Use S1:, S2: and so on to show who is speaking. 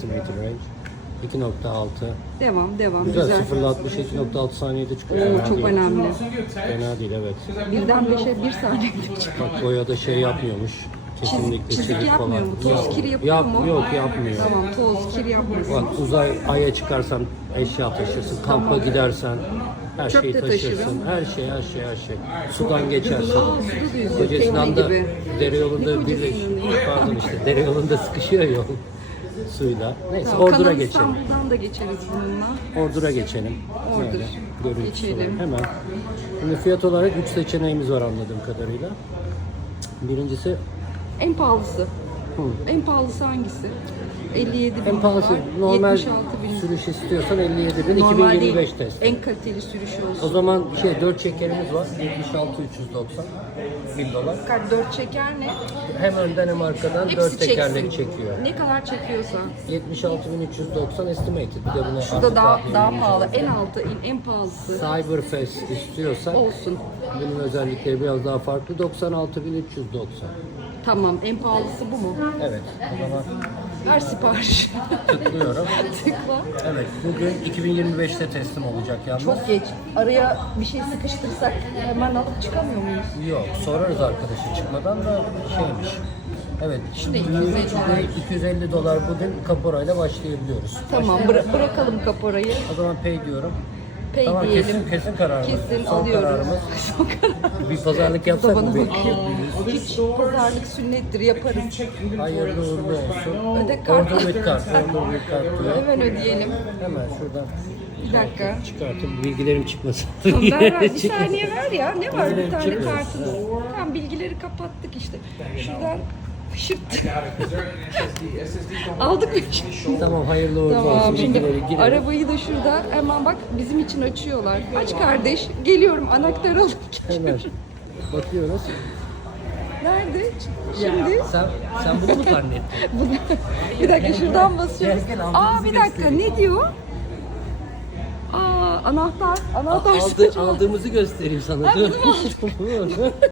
S1: estimated range. 2.6.
S2: Devam, devam.
S1: Güzel.
S2: Güzel.
S1: 0 ile 60 2.6 saniyede çıkıyor.
S2: Oo,
S1: Fena
S2: çok
S1: değil.
S2: önemli.
S1: Fena değil evet.
S2: Birden beşe bir saniyede çık.
S1: Bak boyada şey yapmıyormuş. Kesinlikle
S2: çizik
S1: çizik
S2: yapmıyor mu? Toz
S1: Yok,
S2: kiri yapıyor
S1: yap-
S2: mu?
S1: Yok yapmıyor.
S2: Tamam, toz, kir yapmasın.
S1: Bak uzay aya çıkarsan eşya taşırsın. Kampa gidersen her
S2: Çöp
S1: şeyi
S2: de
S1: taşırsın.
S2: taşırım.
S1: Her şey her şey her şey. Sudan geçersin.
S2: Aa, suda da yüzüyor,
S1: Kocasinan da
S2: tekne gibi.
S1: dere yolunda
S2: Ne
S1: birleş.
S2: kocasından
S1: Pardon işte dere yolunda sıkışıyor yol. Suyla. Neyse
S2: Tamam,
S1: Ordur'a geçelim.
S2: İstanbul'dan da geçeriz bununla.
S1: Ordur'a geçelim.
S2: Ordur.
S1: Yani görüntüsü
S2: Geçelim.
S1: olarak Hemen. Şimdi fiyat olarak 3 seçeneğimiz var anladığım kadarıyla. Birincisi
S2: En pahalısı.
S1: Hı.
S2: En pahalısı hangisi? 57 bin
S1: en pahalısı
S2: var,
S1: normal
S2: 76 bin.
S1: sürüş istiyorsan 57 bin
S2: Normal
S1: 2025
S2: değil.
S1: test.
S2: En kaliteli sürüş
S1: O
S2: olsun.
S1: zaman şey 4 çekerimiz var 76 390 1000 dolar.
S2: Fakat 4 çeker ne?
S1: Hem önden hem arkadan
S2: Hepsi
S1: 4 tekerlek
S2: çeksin.
S1: çekiyor.
S2: Ne kadar çekiyorsa.
S1: 76390 estimated. Bir de buna
S2: Şurada daha daha pahalı. En altı, en, en pahalısı.
S1: Cyberfest istiyorsak
S2: Olsun.
S1: bunun özellikleri biraz daha farklı. 96390.
S2: Tamam, en pahalısı bu mu?
S1: Evet. O zaman
S2: Her sipariş.
S1: tıklıyorum.
S2: Tıkla.
S1: Evet. Bugün 2025'te teslim olacak yalnız.
S2: Çok geç. Araya bir şey sıkıştırsak hemen alıp çıkamıyor muyuz?
S1: Yok. Sorarız arkadaşa çıkmadan da şeymiş. Evet.
S2: Şimdi 250 dolar.
S1: 250 dolar bugün kaporayla başlayabiliyoruz.
S2: Tamam, bıra- bırakalım kaporayı.
S1: O zaman pay diyorum.
S2: Pay
S1: tamam
S2: diyelim.
S1: kesin kesin karar.
S2: Kesin
S1: Son
S2: alıyoruz.
S1: kararımız.
S2: Son.
S1: Bir pazarlık yapsak mı?
S2: bakıyor. Hiç pazarlık sünnettir yaparız.
S1: Hayırlı uğurlu olsun.
S2: Öde kart.
S1: Order with card. Order with card diyor.
S2: Hemen ödeyelim.
S1: Hemen şuradan
S2: Bir dakika.
S1: çıkartayım. Bilgilerim çıkmasın.
S2: Ver, ver, bir saniye ver ya. Ne var bir tane kartınız? Tamam bilgileri kapattık işte. Şuradan fışırt. Aldık mı?
S1: tamam hayırlı uğurlu
S2: Tamam
S1: olsun.
S2: şimdi
S1: Bilgileri girelim.
S2: arabayı da şurada hemen bak bizim için açıyorlar. Aç kardeş geliyorum anahtarı alıp
S1: Hemen
S2: geliyorum.
S1: bakıyoruz.
S2: Nerede? Şimdi
S1: Sen sen bunu mu zannettin?
S2: bir dakika şuradan basıyoruz. Aa bir dakika ne diyor? Aa anahtar. Anahtar
S1: Aldı, aldığımızı göstereyim sana.
S2: Ha,
S1: Dur.